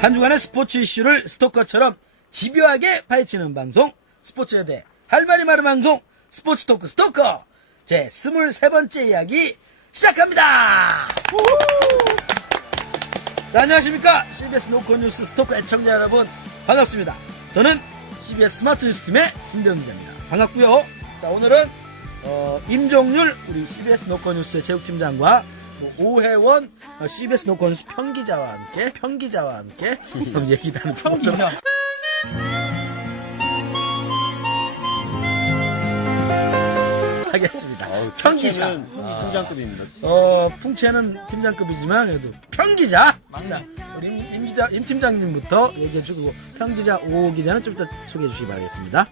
한 주간의 스포츠 이슈를 스토커처럼 집요하게 파헤치는 방송, 스포츠에 대해 할 말이 많은 방송, 스포츠 토크 스토커 제 23번째 이야기 시작합니다. 자, 안녕하십니까. CBS 노컷뉴스 스토커 애청자 여러분, 반갑습니다. 저는 CBS 스마트 뉴스팀의 김대훈 기자입니다. 반갑고요. 자, 오늘은 임종률 우리 CBS 노컷뉴스의 체육팀장과 오혜원 CBS 노컷뉴스 편기자와 함께 좀 얘기 나누도록 하겠습니다. 편기자. 팀장급입니다. 풍채는 팀장급이지만 그래도 편기자. 맞다. 우리 임 팀장님부터 얘기해주고 편기자 오 기자는 좀 이따 소개해 주시기 바라겠습니다.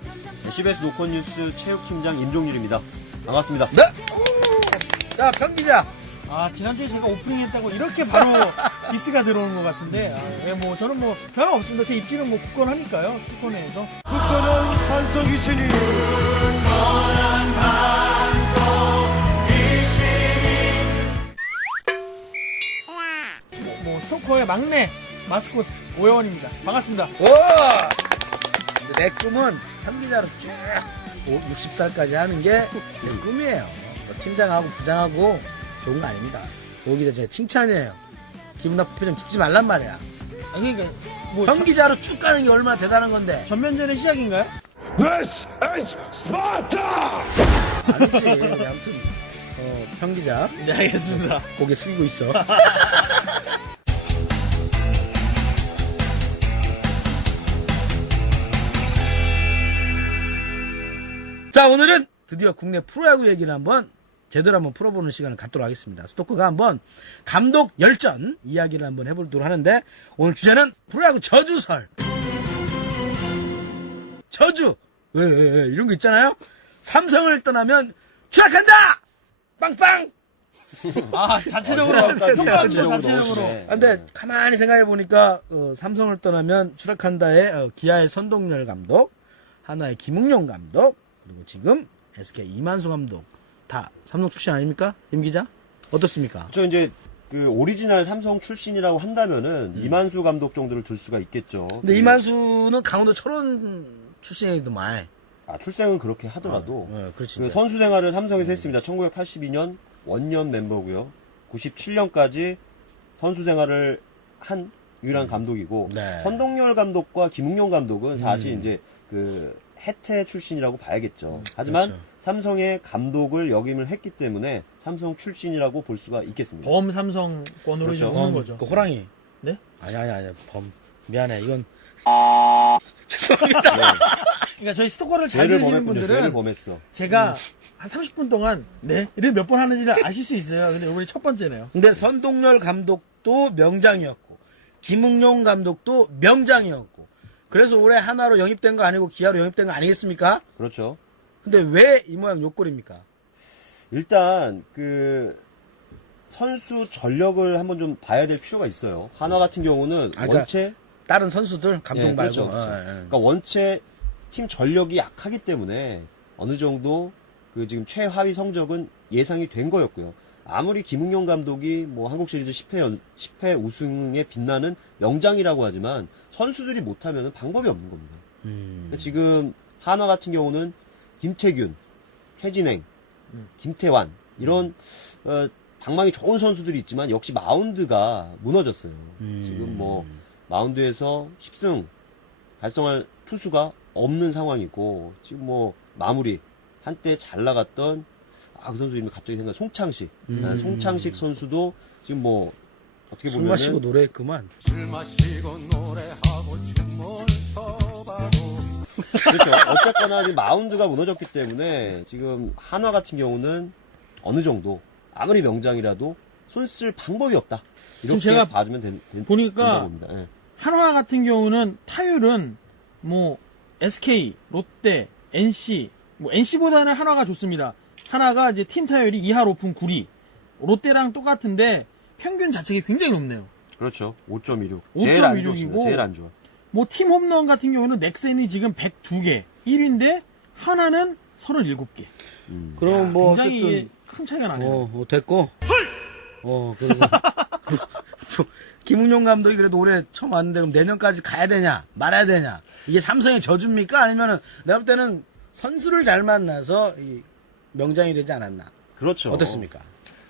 CBS 노컷뉴스 체육팀장 임종률입니다. 반갑습니다. 네. 자, 편기자. 지난주에 제가 오프닝 했다고 이렇게 바로 디스가 들어오는 것 같은데, 저는 변화 없습니다. 제 입지는 굳건하니까요, 스토커 내에서. 굳건한 반성이 신이. 스토커의 막내 마스코트 오혜원입니다. 반갑습니다. 오! 근데 내 꿈은 편기자로 쭉 60살까지 하는 게 내 꿈이에요. 팀장하고 부장하고 좋은 거 아닙니다. 오 기자 제가 칭찬이에요. 기분 나쁜 표정 짓지 말란 말이야. 그러니까 편기자로 쭉 가는 게 얼마나 대단한 건데. 전면전의 시작인가요? This is Sparta! 아니지. 아무튼 편기자 네, 알겠습니다. 고개 숙이고 있어. 자, 오늘은 드디어 국내 프로야구 얘기를 제대로 한번 풀어보는 시간을 갖도록 하겠습니다. 스토커가 한번 감독 열전 이야기를 한번 해보도록 하는데, 오늘 주제는 프로야구 저주설. 저주! 왜, 이런 거 있잖아요? 삼성을 떠나면 추락한다! 빵빵! 자체적으로. 자체적으로. 근데 가만히 생각해보니까, 삼성을 떠나면 추락한다의 기아의 선동열 감독, 한화의 김웅용 감독, 그리고 지금 SK 이만수 감독, 다 삼성 출신 아닙니까? 임 기자? 어떻습니까? 저 이제 그 오리지널 삼성 출신이라고 한다면은 이만수 감독 정도를 둘 수가 있겠죠. 근데 이만수는 강원도 철원 출신이더만. 출생은 그렇게 하더라도 그렇지. 그 선수 생활을 삼성에서 했습니다. 1982년 원년 멤버고요. 97년까지 선수 생활을 한 유일한 감독이고, 네. 선동열 감독과 김웅용 감독은 사실 이제 그 해태 출신이라고 봐야겠죠. 하지만 그렇죠. 삼성의 감독을 역임을 했기 때문에 삼성 출신이라고 볼 수가 있겠습니다. 범 삼성권으로 그렇죠. 보는 거죠. 그 호랑이. 네? 아니, 범. 미안해, 이건. 죄송합니다. 그러니까 저희 스토커를 잘 죄를 들으시는 범했군요. 죄를 분들은 범했어. 제가 한 30분 동안 이를 몇 번 하는지를 아실 수 있어요. 근데 이번이 첫 번째네요. 근데 선동열 감독도 명장이었고, 김웅용 감독도 명장이었고, 그래서 올해 한화로 영입된 거 아니고 기아로 영입된 거 아니겠습니까? 그렇죠. 근데 왜 이 모양 요꼴입니까? 일단 그 선수 전력을 한번 좀 봐야 될 필요가 있어요. 한화 같은 경우는 그러니까 원체 다른 선수들 감독 말고. 그렇죠. 그러니까 원체 팀 전력이 약하기 때문에 어느 정도 그 지금 최하위 성적은 예상이 된 거였고요. 아무리 김웅용 감독이 한국 시리즈 10회 우승에 빛나는 명장이라고 하지만 선수들이 못하면 방법이 없는 겁니다. 그러니까 지금 한화 같은 경우는 김태균, 최진행, 김태환 이런 방망이 좋은 선수들이 있지만 역시 마운드가 무너졌어요. 지금 마운드에서 10승 달성할 투수가 없는 상황이고, 지금 마무리 한때 잘 나갔던 그 선수 이름이 갑자기 생각. 송창식. 송창식 선수도 지금 어떻게 술 보면 마시고 노래했구만. 술 마시고 노래하고 춤을 춰봐도. 그렇죠. 어쨌거나 지금 마운드가 무너졌기 때문에 지금 한화 같은 경우는 어느 정도 아무리 명장이라도 손 쓸 방법이 없다. 이렇게 지금 제가 봐주면 보니까 된다고 봅니다. 예. 한화 같은 경우는 타율은 SK, 롯데, NC, NC보다는 한화가 좋습니다. 한화가 이제 팀 타율이 2할 5푼 9리. 롯데랑 똑같은데 평균 자책이 굉장히 높네요. 그렇죠. 5.26. 제일 안 5.26 좋습니다. 이고 제일 안 좋아. 팀 홈런 같은 경우는 넥센이 지금 102개, 1위인데 한화는 37개. 그럼 굉장히 어쨌든 큰 차이가 나네요. 됐고. 그리고 김웅용 감독이 그래도 올해 처음 왔는데 그럼 내년까지 가야 되냐 말아야 되냐 이게 삼성의 저주입니까? 아니면은 내가 볼 때는 선수를 잘 만나서 이 명장이 되지 않았나? 그렇죠. 어땠습니까?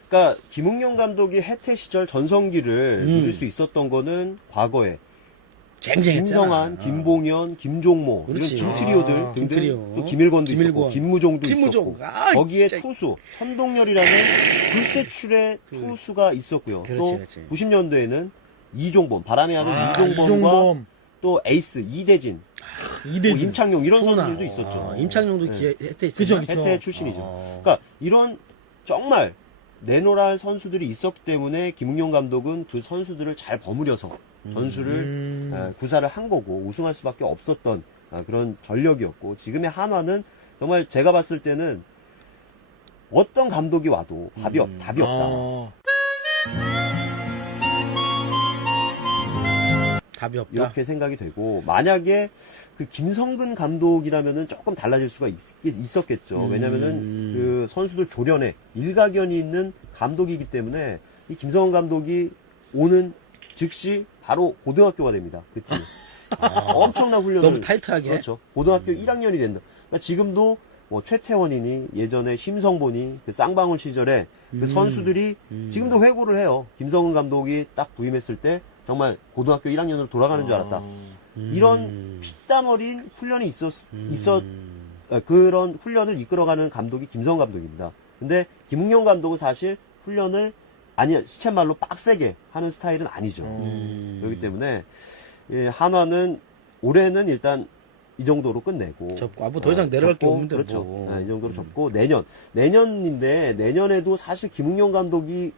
그러니까 김웅용 감독이 해태 시절 전성기를 누릴 수 있었던 거는 과거에 쟁쟁했잖아. 김성한, 김봉현, 김종모 그렇지. 이런 김트리오들 아, 등등 김트리오. 또 김일권도 김일권. 있었고 김무종도 김무종. 있었고 아, 거기에 진짜. 투수 선동열이라는 불세출의 투수가 있었고요. 그렇지, 또 그렇지. 90년대에는 이종범 바람의 하늘 아, 이종범과 이종범, 또 에이스 이대진, 뭐 이대진. 임창용 이런 토나. 선수들도 있었죠. 임창용도 네. 기회 혜태 있었죠. 그죠, 그죠. 해태 출신이죠. 어. 그러니까 이런 정말 내노라 할 선수들이 있었기 때문에 김웅용 감독은 그 선수들을 잘 버무려서 전술을 구사를 한 거고 우승할 수밖에 없었던 그런 전력이었고 지금의 한화는 정말 제가 봤을 때는 어떤 감독이 와도 답이 없다. 어, 답이 없다. 이렇게 생각이 되고 만약에 그 김성근 감독이라면은 조금 달라질 수가 있었겠죠. 왜냐면은 그 선수들 조련에 일가견이 있는 감독이기 때문에 이 김성근 감독이 오는 즉시 바로 고등학교가 됩니다. 그 팀. 엄청난 훈련을 너무 타이트하게. 그렇죠. 고등학교 1학년이 된다. 그러니까 지금도 뭐 최태원이니 예전에 심성보니 그 쌍방울 시절에 그 선수들이 지금도 회고를 해요. 김성근 감독이 딱 부임했을 때 정말 고등학교 1학년으로 돌아가는 줄 알았다. 이런 피땀 어린 훈련이 그런 훈련을 이끌어가는 감독이 김성근 감독입니다. 근데 김웅용 감독은 사실 훈련을 시쳇말로 빡세게 하는 스타일은 아니죠. 그렇기 때문에 예, 한화는 올해는 일단 이 정도로 끝내고 접고 뭐 더 이상 내려갈 게 접고, 없는데 그렇죠. 뭐. 이 정도로 접고 내년인데 내년에도 사실 김웅용 감독이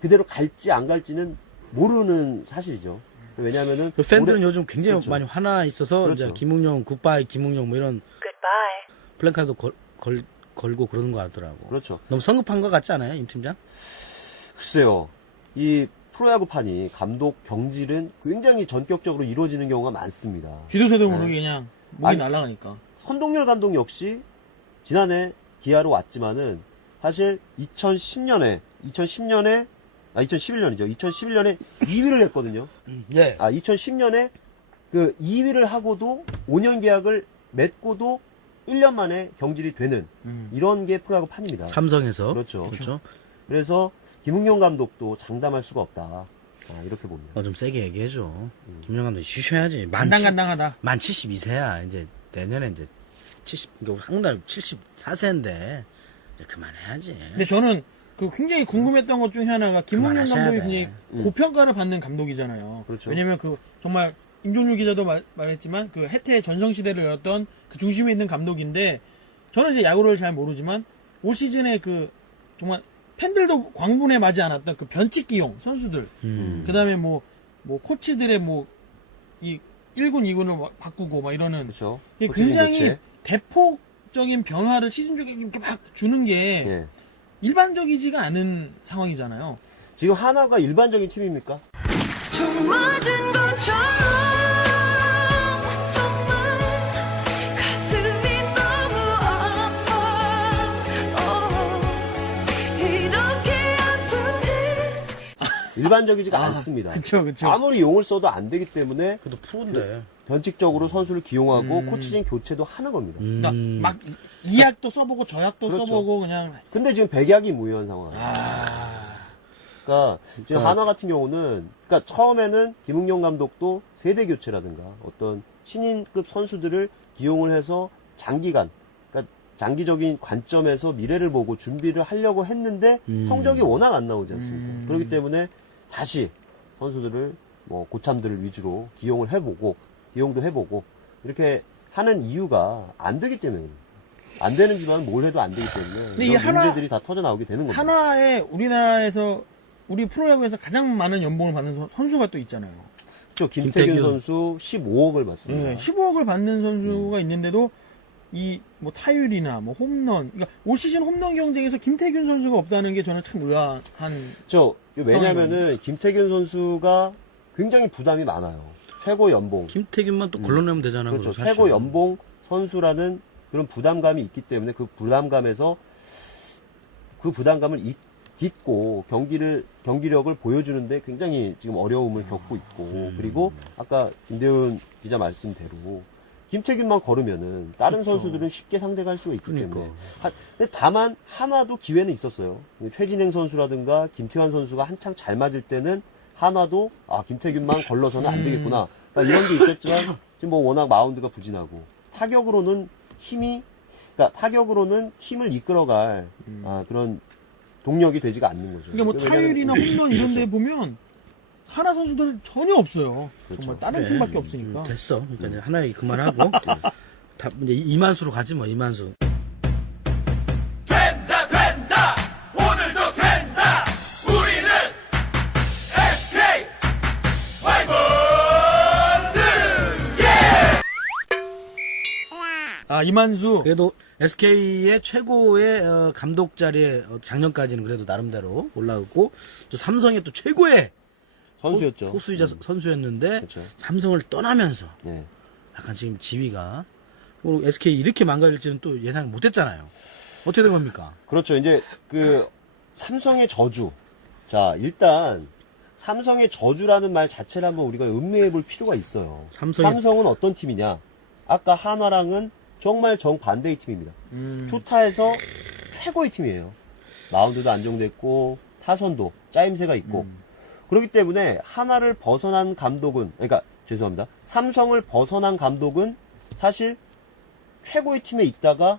그대로 갈지 안 갈지는 모르는 사실이죠. 왜냐하면은 그 팬들은 올해- 요즘 굉장히 그렇죠. 많이 화나 있어서 그렇죠. 이제 김웅용 굿바이 김웅용 뭐 이런 플랜카드 걸고 그러는 거 같더라고. 그렇죠. 너무 성급한 것 같지 않아요, 임 팀장? 글쎄요. 이 프로야구판이 감독 경질은 굉장히 전격적으로 이루어지는 경우가 많습니다. 쥐도새도 네. 모르게 그냥 목이 아니, 날아가니까. 선동열 감독 역시 지난해 기아로 왔지만은 사실 2011년이죠. 2011년에 2위를 했거든요. 예. 2010년에 그 2위를 하고도 5년 계약을 맺고도 1년 만에 경질이 되는 이런 게 프로야구 판입니다. 삼성에서. 그렇죠. 그렇죠. 그래서 김웅용 감독도 장담할 수가 없다. 좀 봅니다. 좀 세게 얘기해줘. 김웅용 감독 쉬셔야지. 간당간당하다. 만 72세야. 이제 내년에 이제 70, 한달 74세인데 이제 그만해야지. 근데 저는 그 굉장히 궁금했던 것 중에 하나가 김웅용 그만하셔야 감독이 돼. 굉장히 고평가를 받는 감독이잖아요. 그렇죠. 왜냐면 그 정말 임종률 기자도 말했지만 그 해태 전성시대를 열었던 그 중심에 있는 감독인데 저는 이제 야구를 잘 모르지만 올 시즌에 그 정말 팬들도 광분에 맞지 않았던 그 변칙 기용 선수들 그 다음에 뭐 코치들의 이 1군 2군을 바꾸고 막 이러는 그렇죠. 이게 코치진 굉장히 교체. 대폭적인 변화를 시즌 중에 이렇게 막 주는 게 예. 일반적이지가 않은 상황이잖아요. 지금 하나가 일반적인 팀입니까? 총 맞은 것처럼 정말 가슴이 너무 아파 이렇게 아픈데 일반적이지가 않습니다. 그쵸. 아무리 용을 써도 안 되기 때문에 그래도 프로인데. 변칙적으로 선수를 기용하고 코치진 교체도 하는 겁니다. 그러니까 막 이 약도 써보고 저 약도 그렇죠. 써보고 그냥 근데 지금 백약이 무효한 상황이에요. 그러니까 지금 한화 같은 경우는 그러니까 처음에는 김웅용 감독도 세대 교체라든가 어떤 신인급 선수들을 기용을 해서 장기간 그러니까 장기적인 관점에서 미래를 보고 준비를 하려고 했는데 성적이 워낙 안 나오지 않습니까? 그렇기 때문에 다시 선수들을 뭐 고참들을 위주로 기용도 해보고 이렇게 하는 이유가 안 되기 때문입니다. 안 되는 집안은 뭘 해도 안 되기 때문에 근데 이 이런 문제들이 다 터져 나오게 되는 겁니다. 한화에 우리나라에서 우리 프로야구에서 가장 많은 연봉을 받는 선수가 또 있잖아요. 그렇죠. 김태균 김태균. 선수 15억을 받습니다. 네, 15억을 받는 선수가 있는데도 이 뭐 타율이나 뭐 홈런, 그러니까 올 시즌 홈런 경쟁에서 김태균 선수가 없다는 게 저는 참 의아한. 왜냐면은 김태균 선수가 굉장히 부담이 많아요. 최고 연봉. 김태균만 또 걸러내면 되잖아. 그렇죠. 그거 사실. 최고 연봉 선수라는 그런 부담감이 있기 때문에 그 부담감에서 그 부담감을 딛고 경기력을 보여주는데 굉장히 지금 어려움을 겪고 있고 그리고 아까 김대훈 기자 말씀대로 김태균만 걸으면은 다른 그렇죠. 선수들은 쉽게 상대가 할 수가 있기 그러니까. 때문에 근데 다만 한화도 기회는 있었어요. 최진행 선수라든가 김태환 선수가 한창 잘 맞을 때는 한화도 김태균만 걸러서는 안 되겠구나 그러니까 이런 게 있었지만 지금 뭐 워낙 마운드가 부진하고 타격으로는 팀을 이끌어갈 그런 동력이 되지가 않는 거죠. 그러니까 뭐 왜냐면- 타율이나 홈런 이런 데 보면 하나 선수들 전혀 없어요. 그렇죠. 정말 다른 그래. 팀밖에 없으니까. 됐어. 그러니까 이제 하나 얘기 그만하고 다 이제 이만수로 가지 뭐 이만수. 된다 된다 오늘도 된다 우리는 SK 와이번스 이만수. 그래도 SK의 최고의 감독 자리에 작년까지는 그래도 나름대로 올라갔고 또 삼성의 또 최고의 선수였죠. 호수이자 선수였는데 그렇죠. 삼성을 떠나면서 네. 약간 지금 지위가 그리고 SK 이렇게 망가질지는 또 예상 못했잖아요. 어떻게 된 겁니까? 그렇죠. 이제 그 삼성의 저주. 자, 일단 삼성의 저주라는 말 자체를 한번 우리가 음미해 볼 필요가 있어요. 삼성은 어떤 팀이냐? 아까 한화랑은 정말 정반대의 팀입니다. 투타에서 최고의 팀이에요. 마운드도 안정됐고 타선도 짜임새가 있고 그렇기 때문에 하나를 벗어난 감독은 죄송합니다. 삼성을 벗어난 감독은 사실 최고의 팀에 있다가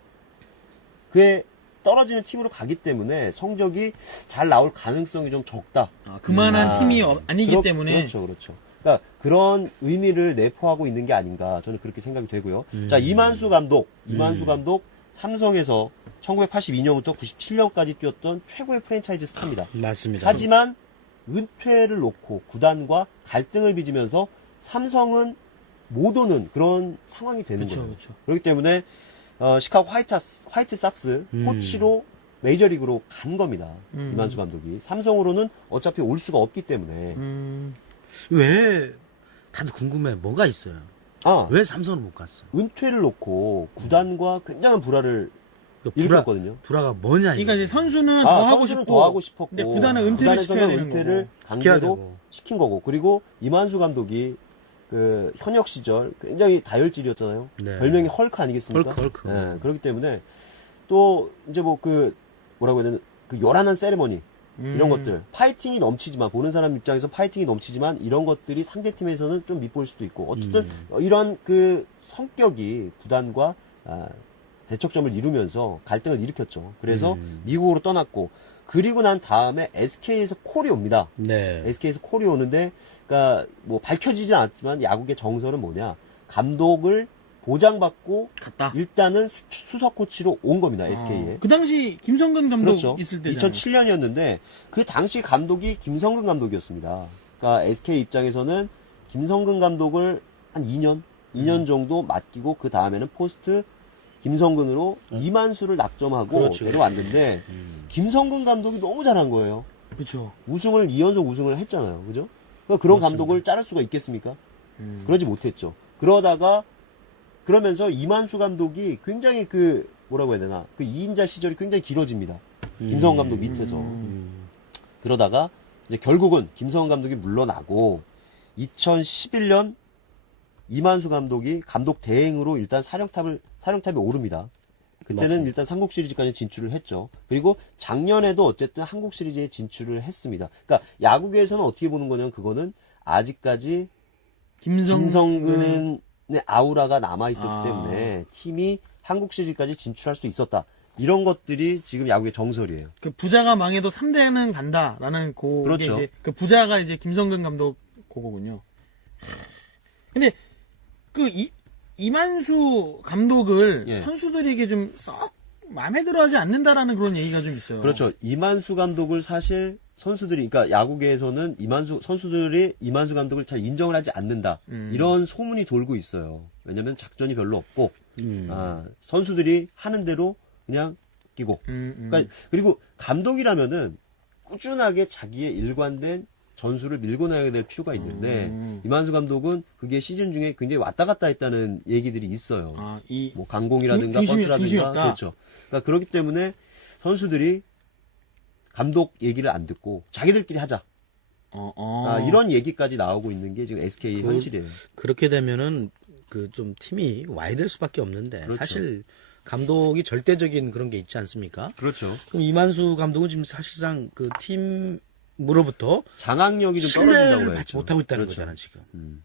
그의 떨어지는 팀으로 가기 때문에 성적이 잘 나올 가능성이 좀 적다. 그만한 팀이 아니기 때문에. 그렇죠. 그러니까 그런 의미를 내포하고 있는 게 아닌가 저는 그렇게 생각이 되고요. 자, 이만수 감독 삼성에서 1982년부터 97년까지 뛰었던 최고의 프랜차이즈 스타입니다. 맞습니다. 하지만 은퇴를 놓고 구단과 갈등을 빚으면서 삼성은 못 오는 그런 상황이 되는 그쵸, 거예요. 그쵸. 그렇기 때문에 시카고 화이트삭스 코치로 메이저리그로 간 겁니다. 이만수 감독이. 삼성으로는 어차피 올 수가 없기 때문에. 왜 다들 궁금해 뭐가 있어요? 왜 삼성을 못 갔어? 은퇴를 놓고 구단과 굉장한 불화를 일으켰거든요. 불화가 뭐냐? 그러니까 이제 선수는 선수는 더 하고 싶었고 근데 구단은 은퇴를 시켜야 되는 은퇴를 거고. 시켜야 강제로 되고. 시킨 거고. 그리고 이만수 감독이 그 현역 시절 굉장히 다혈질이었잖아요. 네. 별명이 헐크 아니겠습니까? 헐크. 네, 그렇기 때문에 또 이제 뭐 뭐라고 해야 되나 그 요란한 세레머니 이런 것들 파이팅이 넘치지만 보는 사람 입장에서 파이팅이 넘치지만 이런 것들이 상대팀에서는 좀 밉보일 수도 있고 어쨌든 이런 그 성격이 구단과 대척점을 이루면서 갈등을 일으켰죠. 그래서 미국으로 떠났고 그리고 난 다음에 SK에서 콜이 옵니다. 네. SK에서 콜이 오는데 그러니까 뭐 밝혀지진 않았지만 야구의 정설은 뭐냐 감독을 보장받고 갔다. 일단은 수석 코치로 온 겁니다. SK에. 그 당시 김성근 감독 그렇죠. 있을 때잖아요. 2007년이었는데 그 당시 감독이 김성근 감독이었습니다. 그러니까 SK 입장에서는 김성근 감독을 한 2년 정도 맡기고 그 다음에는 포스트 김성근으로 이만수를 낙점하고 그렇죠. 내려왔는데 김성근 감독이 너무 잘한 거예요. 그렇죠. 2연속 우승을 했잖아요. 그죠? 그러니까 그런 감독을 자를 수가 있겠습니까? 그러지 못했죠. 그러면서 이만수 감독이 굉장히 뭐라고 해야 되나, 2인자 시절이 굉장히 길어집니다. 김성원 감독 밑에서. 그러다가, 이제 결국은 김성원 감독이 물러나고, 2011년 이만수 감독이 감독 대행으로 일단 사령탑에 오릅니다. 그때는 맞습니다. 일단 삼국 시리즈까지 진출을 했죠. 그리고 작년에도 어쨌든 한국 시리즈에 진출을 했습니다. 그러니까 야구계에서는 어떻게 보는 거냐면 그거는 아직까지 김성근의 아우라가 남아있었기 때문에 팀이 한국 시리즈까지 진출할 수 있었다. 이런 것들이 지금 야구의 정설이에요. 그 부자가 망해도 3대는 간다라는 그렇죠. 이제 그 부자가 이제 김성근 감독 그거군요. 근데 이만수 감독을 예. 선수들에게 좀 썩 마음에 들어하지 않는다라는 그런 얘기가 좀 있어요. 그렇죠. 이만수 감독을 사실 선수들이, 그러니까 야구계에서는 선수들이 이만수 감독을 잘 인정을 하지 않는다. 이런 소문이 돌고 있어요. 왜냐면 작전이 별로 없고, 선수들이 하는 대로 그냥 끼고. 그러니까 그리고 감독이라면은 꾸준하게 자기의 일관된 전술을 밀고 나가야 될 필요가 있는데, 이만수 감독은 그게 시즌 중에 굉장히 왔다 갔다 했다는 얘기들이 있어요. 뭐 강공이라든가 중심이 번트라든가. 없다. 그렇죠. 그러니까 그렇기 때문에 선수들이 감독 얘기를 안 듣고 자기들끼리 하자. 이런 얘기까지 나오고 있는 게 지금 SK 현실이에요. 그렇게 되면은 그 좀 팀이 와해될 수밖에 없는데 그렇죠. 사실 감독이 절대적인 그런 게 있지 않습니까? 그렇죠. 그럼 이만수 감독은 지금 사실상 그 팀으로부터 장악력이 좀 떨어진다고 신뢰를 해야죠. 받지 못하고 있다는 그렇죠. 거잖아요, 지금.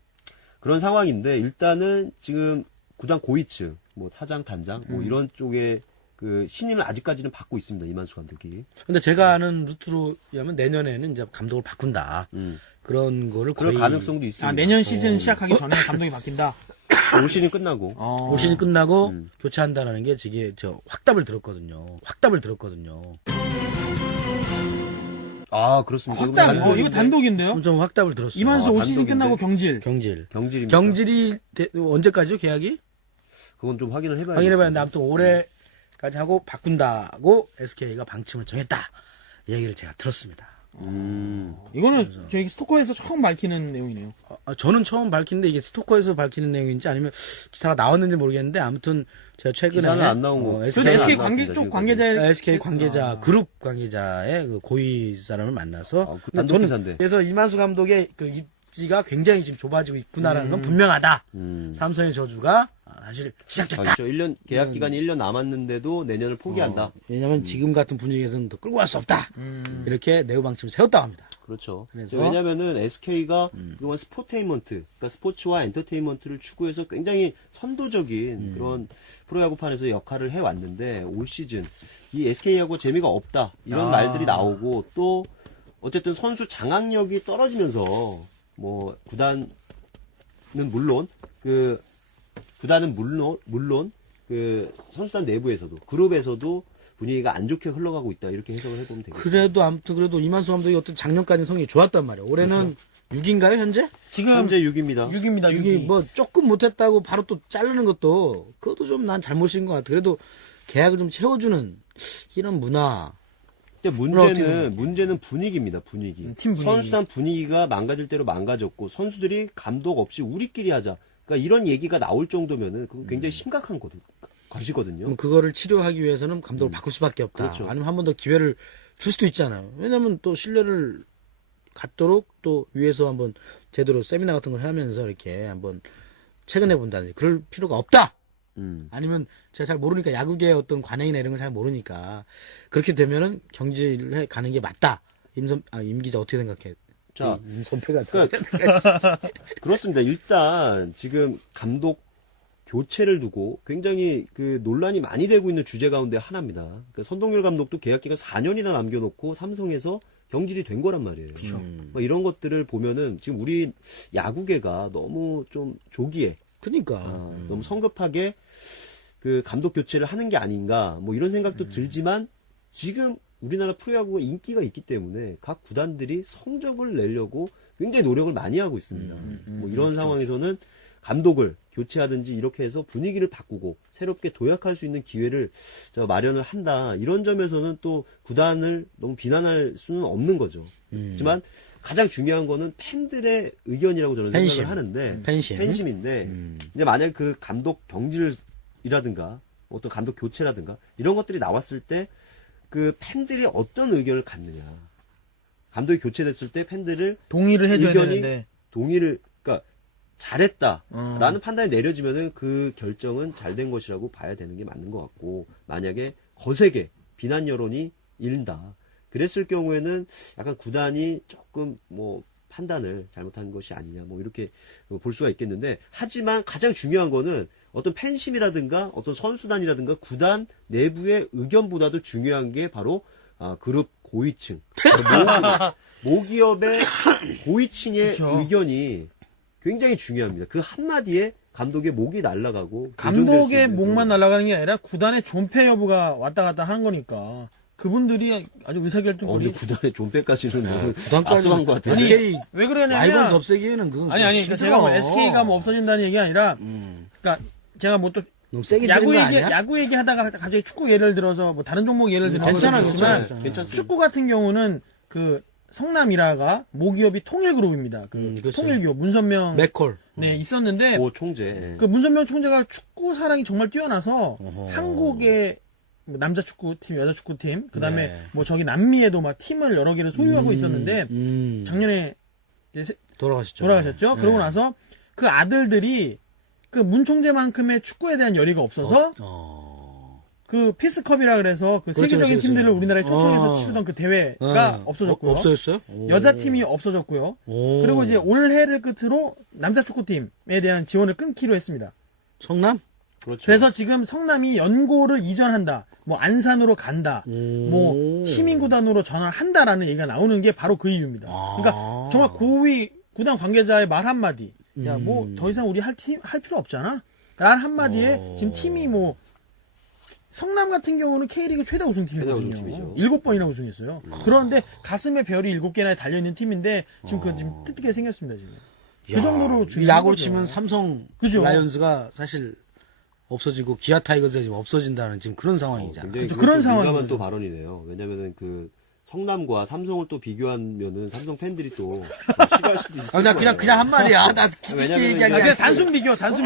그런 상황인데 일단은 지금 구단 고위층, 뭐 타장, 단장, 뭐 이런 쪽에 그 신임을 아직까지는 받고 있습니다. 이만수 감독이. 근데 제가 아는 루트로 하면 내년에는 이제 감독을 바꾼다. 그런 거를 그런 거의 가능성도 있습니다. 내년 시즌 시작하기 전에 감독이 바뀐다. 올 시즌 끝나고. 올 시즌 끝나고 교체한다라는 게 지금 저 확답을 들었거든요. 아, 그렇습니다. 확답, 단독인데. 이거 단독인데요? 엄청 확답을 들었어요. 이만수 올 시즌 단독인데? 끝나고 경질. 경질입니다. 경질입니다. 언제까지요, 계약이? 그건 좀 확인을 해봐야겠습니다. 확인해봐야 하는데 아무튼 올해까지 하고 바꾼다고 SK가 방침을 정했다. 이 얘기를 제가 들었습니다. 이거는 저희 스토커에서 처음 밝히는 내용이네요. 저는 처음 밝히는데 이게 스토커에서 밝히는 내용인지 아니면 기사가 나왔는지 모르겠는데 아무튼 제가 최근에 기사는 안 나온 거. 그래서 기사는 SK 안 관계 나왔습니다, 쪽 지금까지. 관계자 SK 관계자 그룹 관계자의 그 고위 사람을 만나서 그 단독 저는 기사인데. 그래서 이만수 감독의 그 입지가 굉장히 지금 좁아지고 있구나라는 건 분명하다. 삼성의 저주가 사실 시작됐다. 그렇죠. 1년 계약 기간이 1년 남았는데도 내년을 포기한다. 왜냐하면 지금 같은 분위기에서는 더 끌고 갈 수 없다. 이렇게 내부 방침을 세웠다고 합니다. 그렇죠. 그래서? 왜냐면은 SK가 그동안 스포테인먼트, 그러니까 스포츠와 엔터테인먼트를 추구해서 굉장히 선도적인 그런 프로야구판에서 역할을 해왔는데 올 시즌 이 SK하고 재미가 없다 이런 말들이 나오고 또 어쨌든 선수 장악력이 떨어지면서 뭐 구단은 물론 그 선수단 내부에서도 그룹에서도 분위기가 안 좋게 흘러가고 있다 이렇게 해석을 해보면 되겠죠. 그래도 아무튼 그래도 이만수 감독이 어떤 작년까지 성적이 좋았단 말이에요. 올해는 6인가요 현재? 지금 현재 6입니다. 6입니다. 6이 뭐 조금 못했다고 바로 또 자르는 것도 그것도 좀 난 잘못인 것 같아. 그래도 계약을 좀 채워주는 이런 문화. 근데 어떻게 생각해? 문제는 분위기입니다. 분위기. 팀 분위기. 선수단 분위기가 망가질 대로 망가졌고 선수들이 감독 없이 우리끼리 하자. 그러니까 이런 얘기가 나올 정도면은 그거 굉장히 심각한 것이거든요. 그럼 그거를 치료하기 위해서는 감독을 바꿀 수밖에 없다. 그렇죠. 아니면 한 번 더 기회를 줄 수도 있잖아요. 왜냐면 또 신뢰를 갖도록 또 위에서 한번 제대로 세미나 같은 걸 하면서 이렇게 한번 체근해 본다든지 그럴 필요가 없다. 아니면 제가 잘 모르니까 야구계의 어떤 관행이나 이런 걸 잘 모르니까 그렇게 되면은 경질해 가는 게 맞다. 임 기자 어떻게 생각해? 자, 임선표가 그렇습니다. 일단 지금 감독 교체를 두고 굉장히 그 논란이 많이 되고 있는 주제 가운데 하나입니다. 그러니까 선동열 감독도 계약 기간 4년이나 남겨놓고 삼성에서 경질이 된 거란 말이에요. 뭐 이런 것들을 보면은 지금 우리 야구계가 너무 좀 조기에 그러니까 너무 성급하게 그 감독 교체를 하는 게 아닌가 뭐 이런 생각도 들지만 지금 우리나라 프로야구가 인기가 있기 때문에 각 구단들이 성적을 내려고 굉장히 노력을 많이 하고 있습니다. 뭐 이런 상황에서는 감독을 교체하든지 이렇게 해서 분위기를 바꾸고 새롭게 도약할 수 있는 기회를 마련을 한다. 이런 점에서는 또 구단을 너무 비난할 수는 없는 거죠. 하지만 가장 중요한 거는 팬들의 의견이라고 저는 팬심. 생각을 하는데 팬심인데 이제 만약 그 감독 경질이라든가 어떤 감독 교체라든가 이런 것들이 나왔을 때 그 팬들이 어떤 의견을 갖느냐. 감독이 교체됐을 때 팬들을 동의를 해줘야 의견이 되는데 그러니까 잘했다라는 판단이 내려지면은 그 결정은 잘된 것이라고 봐야 되는 게 맞는 것 같고 만약에 거세게 비난 여론이 일다 그랬을 경우에는 약간 구단이 조금 뭐 판단을 잘못한 것이 아니냐 뭐 이렇게 볼 수가 있겠는데 하지만 가장 중요한 거는 어떤 팬심이라든가 어떤 선수단이라든가 구단 내부의 의견보다도 중요한 게 바로 그룹 고위층 모기업의 고위층의 그쵸. 의견이 굉장히 중요합니다. 그 한마디에 감독의 목이 날아가고 감독의 목만 날아가는 게 아니라 구단의 존폐 여부가 왔다 갔다 하는 거니까 그분들이 아주 의사결정권이 근데 구단의 존폐까지는 구단까지 앞서간 것 같아요. SK 왜 그러냐면 라이벌스 없애기에는 그 아니 그러니까 제가 뭐 SK가 뭐 없어진다는 얘기가 아니라 그러니까 제가 뭐 또 너무 세게 찌른 거 아니야? 야구 얘기하다가 갑자기 축구 예를 들어서 뭐 다른 종목 예를 들면 괜찮아, 그렇지만 괜찮아. 축구 같은 경우는 그 성남이라가 모기업이 통일그룹입니다. 그 그렇죠. 통일기업 문선명 맥콜. 네 있었는데 고 총재. 그 문선명 총재가 축구 사랑이 정말 뛰어나서 어허. 한국의 남자 축구팀, 여자 축구팀, 그 다음에 네. 뭐 저기 남미에도 막 팀을 여러 개를 소유하고 있었는데, 작년에 이제 돌아가셨죠. 돌아가셨죠? 네. 그러고 나서 그 아들들이 그 문 총재만큼의 축구에 대한 열의가 없어서, 그 피스컵이라 그래서 그 그렇죠, 세계적인 그렇죠, 팀들을 그렇죠. 우리나라에 초청해서 치르던 그 대회가 없어졌고요. 없어졌어요? 여자 팀이 없어졌고요. 그리고 이제 올해를 끝으로 남자 축구팀에 대한 지원을 끊기로 했습니다. 성남? 그렇죠. 그래서 지금 성남이 연고를 이전한다, 뭐 안산으로 간다, 뭐 시민구단으로 전환한다라는 얘기가 나오는 게 바로 그 이유입니다. 그러니까 정말 고위 구단 관계자의 말 한마디, 야 뭐 더 이상 우리 할 필요 없잖아. 라는 한마디에 지금 팀이 뭐 성남 같은 경우는 K리그 최다 최다 우승팀이거든요. 우승팀이죠. 7번이나 우승했어요. 그런데 가슴에 별이 7개나 달려있는 팀인데 지금 그 지금 뜨뜻하게 생겼습니다. 지금. 그 정도로 중요한 야구로 거죠. 치면 삼성 그죠. 라이온즈가 사실 없어지고 기아 타이거즈가 지금 없어진다는 지금 그런 상황이잖아. 굉장히 그렇죠. 그건 그런 좀 민감한 상황이죠. 또 발언이네요. 왜냐면은 그 성남과 삼성을 또 비교하면은 삼성 팬들이 또 싫어할 수도 있을 나 거예요. 그냥 한 말이야. 나 깊게 왜냐면은 얘기한 아, 게 그냥 아니라 단순 비교. 단순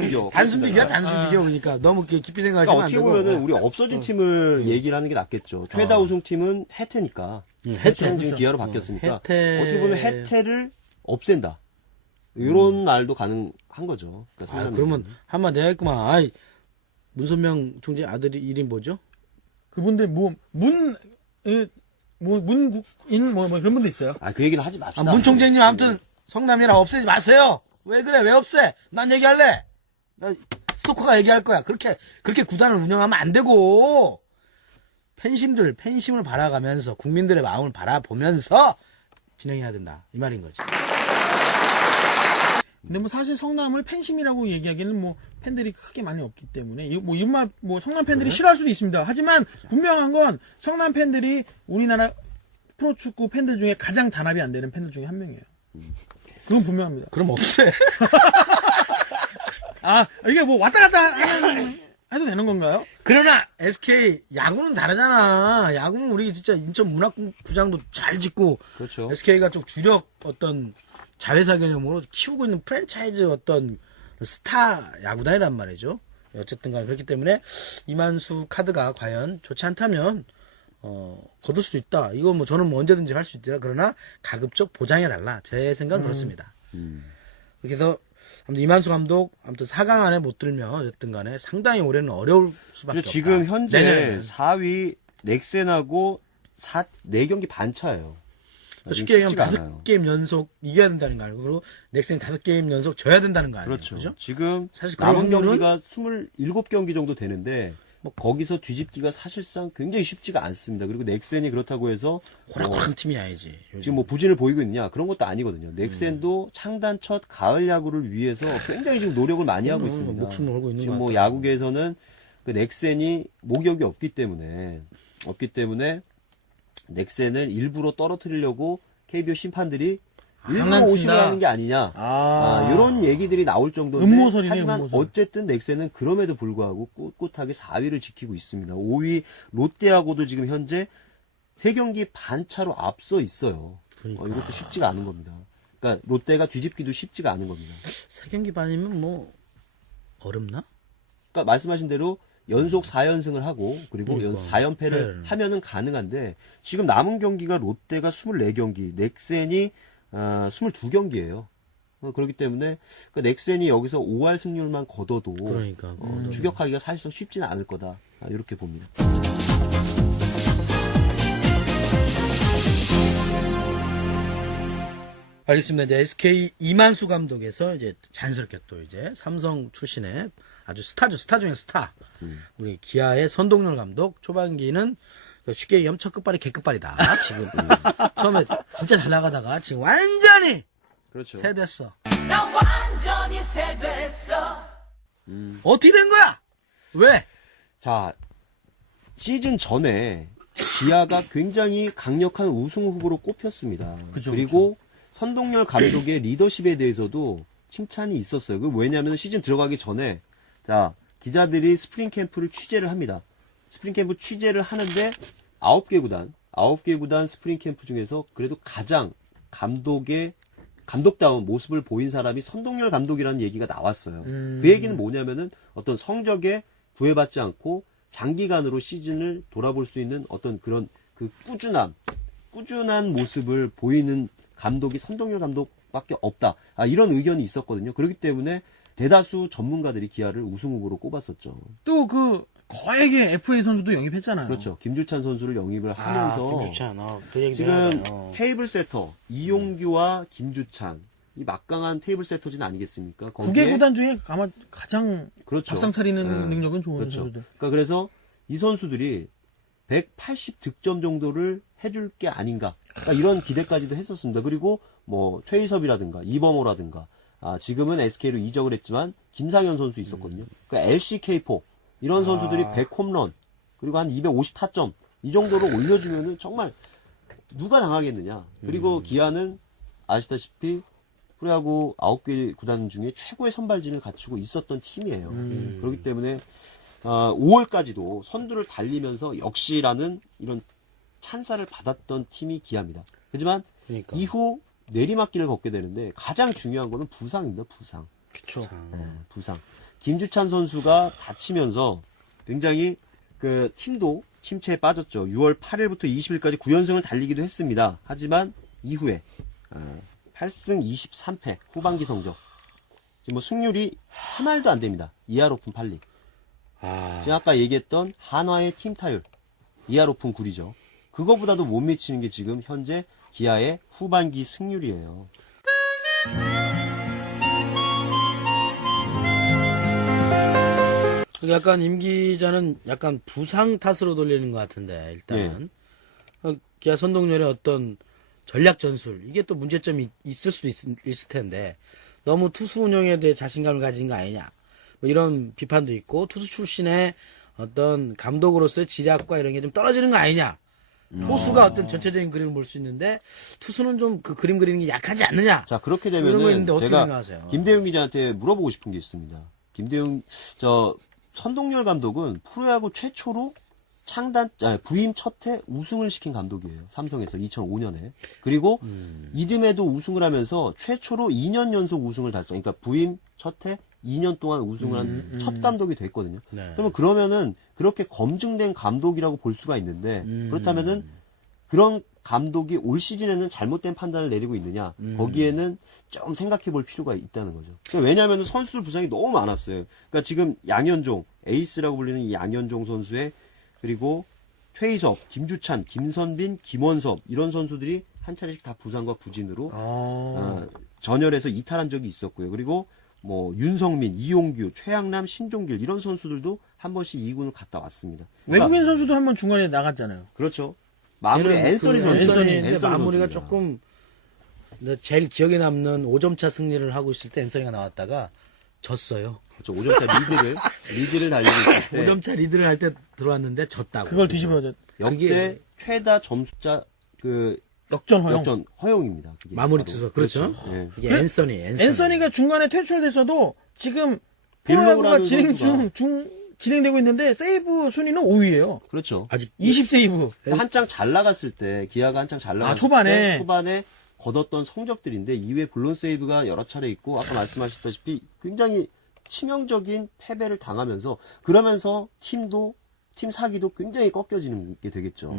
비교. 단순 비교야, 단순 아. 비교. 그러니까 너무 이렇게 깊이 그러니까 생각하시면 안 어떻게 되고. 보면은 우리 없어진 팀을 얘기를 하는 게 낫겠죠. 최다 우승팀은 해태니까. 해태는 지금 그렇죠. 기아로 바뀌었으니까. 해태. 어떻게 보면 해태를 없앤다. 이런 말도 가능한 거죠. 그러니까 아, 성남이. 그러면 한마디 했구만. 아이, 문선명 총재 아들이 이름이 뭐죠? 그분들 문국인 뭐 그런 분도 있어요. 그 얘기는 하지 맙시다. 문 총재님 아무튼 성남이랑 없애지 마세요. 왜 그래? 왜 없애? 난 얘기할래. 나 스토커가 얘기할 거야. 그렇게 구단을 운영하면 안 되고 팬심을 바라가면서 국민들의 마음을 바라보면서 진행해야 된다. 이 말인 거지. 근데 뭐 사실 성남을 팬심이라고 얘기하기에는 뭐 팬들이 크게 많이 없기 때문에 이말 뭐 성남 팬들이 싫어할 수도 있습니다. 하지만 분명한 건 성남 팬들이 우리나라 프로축구 팬들 중에 가장 단합이 안 되는 팬들 중에 한 명이에요. 그건 분명합니다. 그럼 없애. 아 이게 뭐 왔다 갔다 해도 되는 건가요? 그러나 SK 야구는 다르잖아. 야구는 우리 진짜 인천 문학구장도 잘 짓고 그렇죠. SK가 좀 주력 어떤 자회사 개념으로 키우고 있는 프랜차이즈 어떤 스타 야구단이란 말이죠. 어쨌든 간에 그렇기 때문에 이만수 카드가 과연 좋지 않다면 거둘 수도 있다. 이거 뭐 저는 뭐 언제든지 할 수 있더라. 그러나 가급적 보장해달라. 제 생각은 그렇습니다. 그렇게 해서 아무튼 이만수 감독 아무튼 4강 안에 못 들면 어쨌든 간에 상당히 올해는 어려울 수밖에 없다. 지금 현재 내년에는. 4위 넥센하고 4경기 반 차예요. 쉽게 얘기하면 쉽지가 않아요. 5게임 연속 이겨야 된다는 거 알고 그리고 넥센이 5게임 연속 져야 된다는 거 아니에요. 그렇죠. 그죠? 지금 사실 그런 남은 확률은- 경기가 27경기 정도 되는데 뭐 거기서 뒤집기가 사실상 굉장히 쉽지가 않습니다. 그리고 넥센이 그렇다고 해서 호락호락한 팀이 아니지. 지금 뭐 부진을 보이고 있냐 그런 것도 아니거든요. 넥센도 창단 첫 가을 야구를 위해서 굉장히 지금 노력을 많이 하고 있습니다. 목숨을 걸고 있는 지금 것 뭐 같아요. 야구계에서는 그 넥센이 목욕이 없기 때문에 넥센을 일부러 떨어뜨리려고 KBO 심판들이 일부러 장난친다. 오심을 하는 게 아니냐. 이런 얘기들이 나올 정도인데 음모설이네요, 하지만 음모설. 어쨌든 넥센은 그럼에도 불구하고 꿋꿋하게 4위를 지키고 있습니다. 5위 롯데하고도 지금 현재 3경기 반 차로 앞서 있어요. 그러니까. 이것도 쉽지가 않은 겁니다. 그러니까 롯데가 뒤집기도 쉽지가 않은 겁니다. 3경기 반이면 뭐 어렵나? 그러니까 말씀하신 대로 연속 4연승을 하고 그리고 그러니까. 4연패를 네. 하면은 가능한데 지금 남은 경기가 롯데가 24경기, 넥센이 22경기예요. 그렇기 때문에 그 넥센이 여기서 5할 승률만 거둬도 그러니까. 추격하기가 사실상 쉽지는 않을 거다. 이렇게 봅니다. 알겠습니다. 이제 SK 이만수 감독에서 이제 자연스럽게 또 이제 삼성 출신의 아주 스타죠. 스타 중에 스타. 우리 기아의 선동열 감독. 초반기는 쉽게 얘기하면 첫 끝발이 개끝발이다. 지금. 처음에 진짜 잘 나가다가 지금 완전히 그렇죠. 세됐어. 나 완전히 새됐어. 어떻게 된 거야? 왜? 자, 시즌 전에 기아가 굉장히 강력한 우승 후보로 꼽혔습니다. 그쵸, 그리고 선동열 감독의 리더십에 대해서도 칭찬이 있었어요. 그 왜냐하면 시즌 들어가기 전에 자 기자들이 스프링 캠프를 취재를 합니다. 스프링 캠프 취재를 하는데 9개 구단 스프링 캠프 중에서 그래도 가장 감독다운 모습을 보인 사람이 선동열 감독이라는 얘기가 나왔어요. 그 얘기는 뭐냐면은 어떤 성적에 구애받지 않고 장기간으로 시즌을 돌아볼 수 있는 어떤 그런 그 꾸준한 모습을 보이는 감독이 선동열 감독밖에 없다. 이런 의견이 있었거든요. 그렇기 때문에 대다수 전문가들이 기아를 우승 후보로 꼽았었죠. 또 그 거액의 FA 선수도 영입했잖아요. 그렇죠. 김주찬 선수를 영입을 하면서 김주찬, 그 얘기 지금 해야 테이블 세터 이용규와 김주찬 이 막강한 테이블 세터진 아니겠습니까? 국외 구단 중에 아마 가장 그렇죠. 밥상 차리는 네. 능력은 좋은 그렇죠. 선수들. 그러니까 그래서 이 선수들이 180득점 정도를 해줄 게 아닌가. 그러니까 이런 기대까지도 했었습니다. 그리고 뭐 최희섭이라든가 이범호라든가 지금은 SK로 이적을 했지만 김상현 선수 있었거든요. 그러니까 LCK4 이런 선수들이 100홈런 그리고 한 250타점 이 정도로 올려주면은 정말 누가 당하겠느냐. 그리고 기아는 아시다시피 프로야구 9개 구단 중에 최고의 선발진을 갖추고 있었던 팀이에요. 그렇기 때문에 5월까지도 선두를 달리면서 역시라는 이런 찬사를 받았던 팀이 기아입니다. 하지만 그러니까. 이후 내리막길을 걷게 되는데 가장 중요한 거는 부상입니다. 부상. 그렇죠. 부상. 김주찬 선수가 다치면서 굉장히 그 팀도 침체에 빠졌죠. 6월 8일부터 20일까지 9연승을 달리기도 했습니다. 하지만 이후에 8승 23패 후반기 성적. 지금 뭐 승률이 3할도 안 됩니다. 2할 오픈 8리. 지금 아까 얘기했던 한화의 팀 타율 2할 오픈 9리죠. 그거보다도 못 미치는 게 지금 현재 기아의 후반기 승률이에요. 약간 임 기자는 약간 부상 탓으로 돌리는 것 같은데 일단 기아 선동열의 어떤 전략 전술 이게 또 문제점이 있을 수도 있을 텐데 너무 투수 운영에 대해 자신감을 가진 거 아니냐 뭐 이런 비판도 있고 투수 출신의 어떤 감독으로서의 지략과 이런 게 좀 떨어지는 거 아니냐 포수가 어떤 전체적인 그림을 볼 수 있는데 투수는 좀 그 그림 그리는 게 약하지 않느냐. 자, 그렇게 이런 거 되면은 있는데 어떻게 제가 생각하세요? 김대웅 기자한테 물어보고 싶은 게 있습니다. 김대웅 선동열 감독은 프로야구 최초로 부임 첫해 우승을 시킨 감독이에요. 삼성에서 2005년에. 그리고 이듬해도 우승을 하면서 최초로 2년 연속 우승을 달성. 그러니까 부임 첫해 2년 동안 우승을 한 첫 감독이 됐거든요. 네. 그러면은 그렇게 검증된 감독이라고 볼 수가 있는데 그렇다면은 그런 감독이 올 시즌에는 잘못된 판단을 내리고 있느냐 거기에는 좀 생각해 볼 필요가 있다는 거죠. 왜냐하면 선수들 부상이 너무 많았어요. 그러니까 지금 양현종 에이스라고 불리는 이 양현종 선수의 그리고 최희섭, 김주찬, 김선빈, 김원섭 이런 선수들이 한 차례씩 다 부상과 부진으로 전열에서 이탈한 적이 있었고요. 그리고 뭐 윤성민, 이용규, 최양남, 신종길 이런 선수들도 한 번씩 2군을 갔다 왔습니다. 외국인 선수도 한 번 중간에 나갔잖아요. 그렇죠. 마무리 얘는 앤서니 그 선수. 앤서니인데 앤서니 마무리가 선수입니다. 조금 제일 기억에 남는 5점차 승리를 하고 있을 때 앤서니가 나왔다가 졌어요. 그렇죠. 5점차 리드를 달리고 있을 때 5점차 리드를 할 때 들어왔는데 졌다고. 그걸 뒤집어져 역대 그게- 최다 점수자 그 역전 허용. 역전 허용입니다. 그게 마무리 바로. 투수 그렇죠. 예. 그게 그- 앤서니. 앤서니가 중간에 퇴출됐어도 지금 빌로우라는 프로야구가 선수가- 진행되고 있는데 세이브 순위는 5위예요. 그렇죠. 아직 20세이브. 한창 잘 나갔을 때 기아가 한창 잘 나갔을 초반에. 때 초반에 거뒀던 성적들인데 이후에 블론 세이브가 여러 차례 있고 아까 말씀하셨다시피 굉장히 치명적인 패배를 당하면서 그러면서 팀 사기도 굉장히 꺾여지는 게 되겠죠.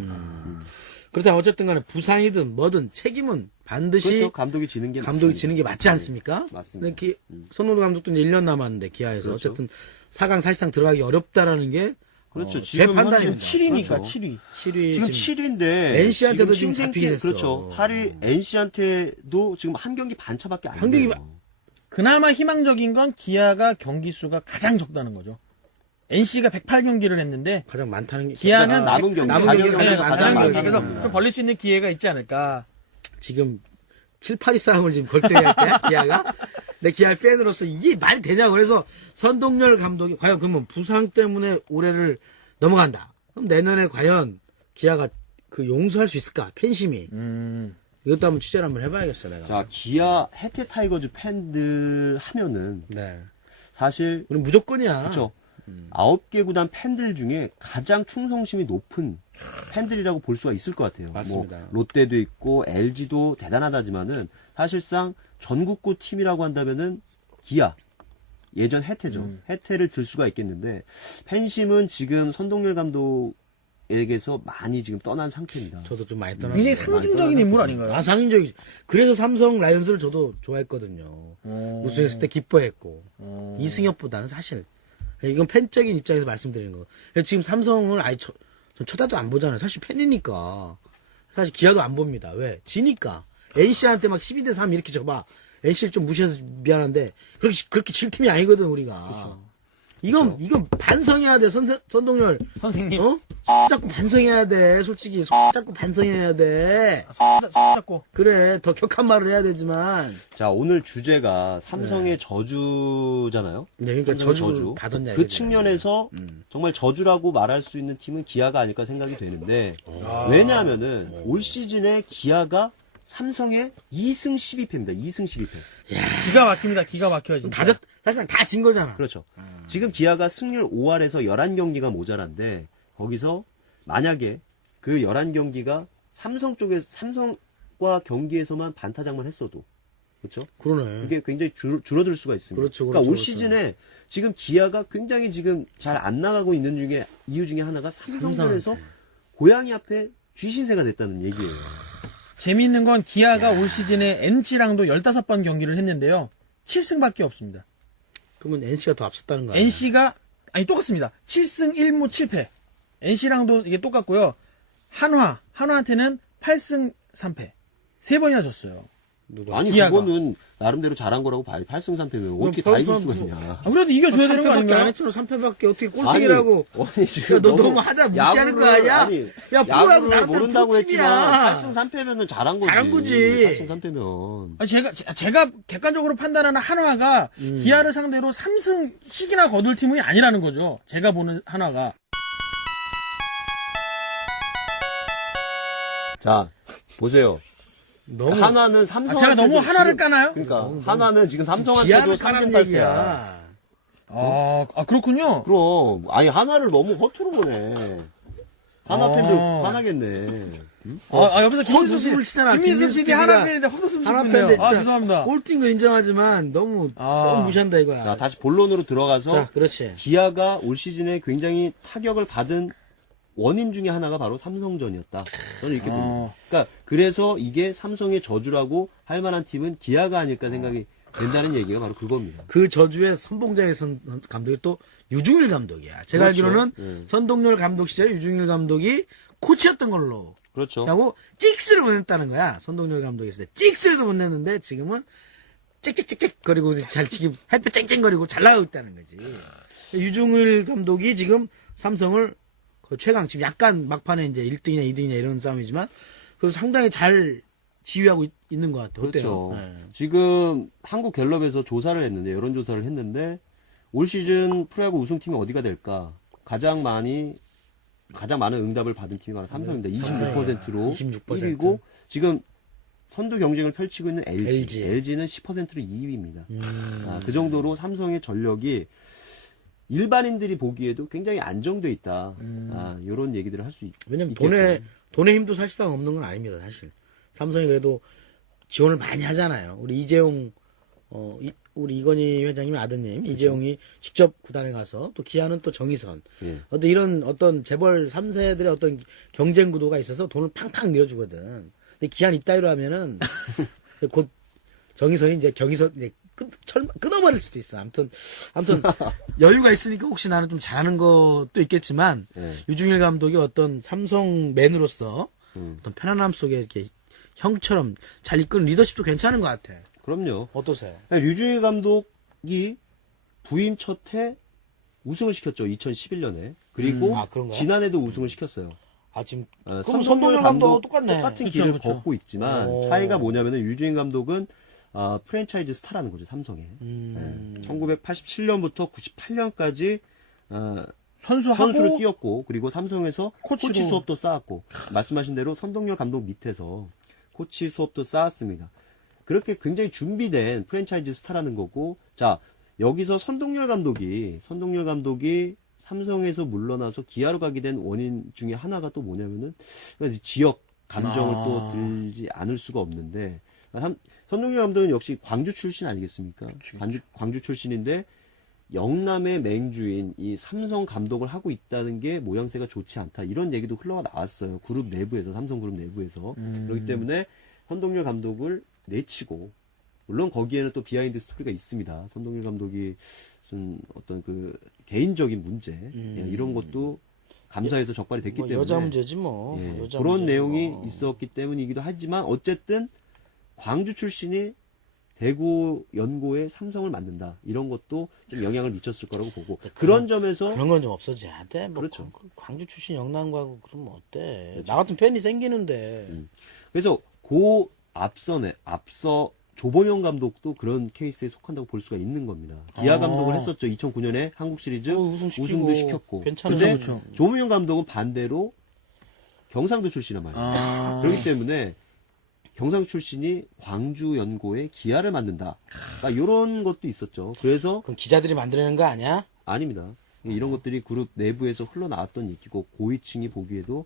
그렇다 어쨌든 간에 부상이든 뭐든 책임은 반드시 그렇죠. 감독이 지는 게 감독이 맞습니다. 지는 게 맞지 않습니까? 맞습니다. 근데 손흥민 감독도 1년 남았는데 기아에서 그렇죠. 어쨌든 4강 사실상 들어가기 어렵다라는 게 그렇죠. 제 지금 판단입니다. 7위니까 그렇죠. 7위. 7위 지금 7위인데 NC한테도 지금 잡히긴 했어. 그렇죠. 8위 NC한테도 지금 한 경기 반차밖에 안 한 경기 돼요. 그나마 희망적인 건 기아가 경기 수가 가장 적다는 거죠. NC가 108경기를 했는데 가장 많다는 게 기아는 남은 경기, 남은 자녀 경기가 경기가 가장 가장 많다는 많다는 그래서 거예요. 좀 벌릴 수 있는 기회가 있지 않을까. 지금 7, 8위 싸움을 지금 걸때할 때 기아가 내 기아 팬으로서 이게 말이 되냐고 그래서 선동열 감독이 과연 그러면 부상 때문에 올해를 넘어간다. 그럼 내년에 과연 기아가 그 용서할 수 있을까? 팬심이. 이것도 한번 취재를 한번 해봐야겠어 내가. 자, 기아 해태 타이거즈 팬들 하면은 네. 사실 우리 무조건이야. 그렇죠. 9개 구단 팬들 중에 가장 충성심이 높은 팬들이라고 볼 수가 있을 것 같아요. 맞습니다. 뭐 롯데도 있고 LG도 대단하다지만은 사실상 전국구 팀이라고 한다면은 기아 예전 해태죠. 해태를 들 수가 있겠는데 팬심은 지금 선동열 감독에게서 많이 지금 떠난 상태입니다. 저도 좀 많이 떠났어요. 굉장히 상징적인 인물 아닌가요? 아, 상징적이지. 그래서 삼성 라이온즈를 저도 좋아했거든요. 우승했을 때 기뻐했고. 이승엽보다는 사실. 이건 팬적인 입장에서 말씀드리는 거. 지금 삼성을 아예 전 쳐다도 안 보잖아요. 사실 팬이니까. 사실 기아도 안 봅니다. 왜? 지니까. NC한테 막 12대3 이렇게 져봐. NC를 좀 무시해서 미안한데, 그렇게 질 팀이 아니거든, 우리가. 이건 반성해야 돼, 선동열. 선생님. 어? 자꾸 반성해야 돼, 솔직히. 자꾸 반성해야 돼. 잡고. 그래, 더 격한 말을 해야 되지만. 자, 오늘 주제가 삼성의 저주잖아요. 네, 그러니까 삼성의 저주 받았냐. 그 이거잖아요. 측면에서 정말 저주라고 말할 수 있는 팀은 기아가 아닐까 생각이 되는데 왜냐하면은 올 시즌에 기아가 삼성의 2승 12패입니다. 2승 12패. 기가 막힙니다. 기가 막혀요, 진짜. 사실상 다 진 거잖아. 그렇죠. 지금 기아가 승률 5할에서 11경기가 모자란데 거기서 만약에 그 11경기가 삼성과 경기에서만 반타작만 했어도 그렇죠? 그러네. 이게 굉장히 줄어들 수가 있습니다. 그렇죠, 그러니까 그렇죠, 올 그렇죠. 시즌에 지금 기아가 굉장히 지금 잘 안 나가고 있는 이유 중에 하나가 삼성전에서 고양이 앞에 쥐신세가 됐다는 얘기예요. 재미있는 건 기아가 올 시즌에 NC랑도 15번 경기를 했는데요. 7승밖에 없습니다. 그러면 NC가 더 앞섰다는 거 아니야? NC가 똑같습니다. 7승 1무 7패. NC랑도 이게 똑같고요. 한화한테는 8승 3패. 3번이나 졌어요. 아니 기아가. 그거는 나름대로 잘한 거라고 봐요. 8승 3패면 어떻게 다 이길 수가 있냐. 그래도 이겨줘야 되는 거 3패밖에 안 아닌가요? 했잖아. 3패밖에 어떻게 꼴등이라고. 아니 지금 야, 너 너무 하다 무시하는 거 아니야? 아니, 야, 프로하고 야구를 나랑 모른다고 다른 했지만 팀이야. 8승 3패면은 잘한 거지. 잘한 거지. 8승 3패면. 아니, 제가 객관적으로 판단하는 한화가 기아를 상대로 3승씩이나 거둘 팀이 아니라는 거죠. 제가 보는 한화가. 자 보세요. 너무 하나는 삼성. 제가 너무 하나를 까나요? 그러니까 하나는 지금 삼성한테도 기아를 3승 까라는 8패야. 얘기야. 그렇군요. 그럼 아니 하나를 너무 허투루 보내. 하나 팬들 화나겠네. 옆에서 헛웃음을 치잖아. 김민수 PD PD가 하나 팬인데 헛웃음 하나 치고 있네요. 팬인데 진짜 죄송합니다. 꼴등인 걸 인정하지만 너무 무시한다 이거야. 자 다시 본론으로 들어가서 자, 그렇지. 기아가 올 시즌에 굉장히 타격을 받은 원인 중에 하나가 바로 삼성전이었다. 저는 이렇게 봅니다. 그러니까 그래서 이게 삼성의 저주라고 할 만한 팀은 기아가 아닐까 생각이 된다는 얘기가 바로 그겁니다. 그 저주의 선봉장의 감독이 또 유중일 감독이야. 제가 그렇죠. 알기로는 선동열 감독 시절에 유중일 감독이 코치였던 걸로 그렇죠. 하고 찍스를 보냈다는 거야. 선동열 감독이 있을 때 찍스를 보냈는데 지금은 짹짹짹짹 거리고 잘 지금 햇볕 쨍쨍거리고 잘 나가고 있다는 거지. 유중일 감독이 지금 삼성을 거의 최강, 지금 약간 막판에 이제 1등이냐 2등이냐 이런 싸움이지만 그래서 상당히 잘 지휘하고 있는 것 같아요. 어때요? 그렇죠. 네. 지금 한국갤럽에서 조사를 했는데 여론조사를 했는데 올 시즌 프로야구 우승팀이 어디가 될까? 가장 많은 응답을 받은 팀이 바로 삼성입니다. 26%로 26%. 1위고 지금 선두 경쟁을 펼치고 있는 LG. LG는 10%로 2위입니다. 그 정도로 삼성의 전력이 일반인들이 보기에도 굉장히 안정돼 있다. 이런 얘기들을 할 수 있겠죠. 왜냐면 돈의 힘도 사실상 없는 건 아닙니다, 사실. 삼성이 그래도 지원을 많이 하잖아요. 우리 이재용, 우리 이건희 회장님의 아드님, 이재용이 직접 구단에 가서, 또 기아는 또 정의선. 예. 어떤 재벌 3세들의 어떤 경쟁 구도가 있어서 돈을 팡팡 밀어주거든. 근데 기아는 이따위로 하면은, 곧 정의선이 이제 경의선, 이제 끊어버릴 수도 있어. 아무튼 여유가 있으니까 혹시 나는 좀 잘하는 것도 있겠지만 네. 유중일 감독이 어떤 삼성맨으로서 어떤 편안함 속에 이렇게 형처럼 잘 이끄는 리더십도 괜찮은 것 같아. 그럼요. 어떠세요? 류중일 감독이 부임 첫해 우승을 시켰죠. 2011년에. 그리고 그런가요? 지난해도 우승을 시켰어요. 지금 그럼 그럼 선동열 감독하고 똑같네. 똑같은 그쵸, 길을 그쵸. 걷고 있지만 오. 차이가 뭐냐면은 류중일 감독은 프랜차이즈 스타라는 거죠. 삼성에. 1987년부터 98년까지 선수를 뛰었고 그리고 삼성에서 코치로. 코치 수업도 쌓았고 말씀하신 대로 선동열 감독 밑에서 코치 수업도 쌓았습니다. 그렇게 굉장히 준비된 프랜차이즈 스타라는 거고 자 여기서 선동열 감독이 삼성에서 물러나서 기아로 가게 된 원인 중에 하나가 또 뭐냐면은 지역 감정을 또 들지 않을 수가 없는데 선동열 감독은 역시 광주 출신 아니겠습니까? 광주 출신인데 영남의 맹주인 이 삼성 감독을 하고 있다는 게 모양새가 좋지 않다. 이런 얘기도 흘러가 나왔어요. 그룹 내부에서, 삼성그룹 내부에서. 그렇기 때문에 선동열 감독을 내치고, 물론 거기에는 또 비하인드 스토리가 있습니다. 선동열 감독이 무슨 어떤 그 개인적인 문제, 이런 것도 감사해서 적발이 됐기 뭐 때문에. 여자 문제지 뭐. 예, 여자 그런 문제지 내용이 뭐. 있었기 때문이기도 하지만 어쨌든 광주 출신이 대구 연고에 삼성을 만든다 이런 것도 좀 영향을 미쳤을 거라고 보고 그런 점에서 그런 건 좀 없어져야 돼. 뭐 그렇죠. 광주 출신 영남 가고 그러면 어때? 나 같은 팬이 생기는데. 그래서 앞서 조범영 감독도 그런 케이스에 속한다고 볼 수가 있는 겁니다. 기아 감독을 했었죠. 2009년에 한국 시리즈 우승시키고 우승도 시켰고. 괜찮은 근데 그렇죠. 조범영 감독은 반대로 경상도 출신이란 말이에요. 아. 그렇기 때문에 경상 출신이 광주 연고에 기아를 만든다. 그러니까 이런 것도 있었죠. 그래서 그럼 기자들이 만들어내는 거 아니야? 아닙니다. 이런 것들이 그룹 내부에서 흘러나왔던 얘기고 고위층이 보기에도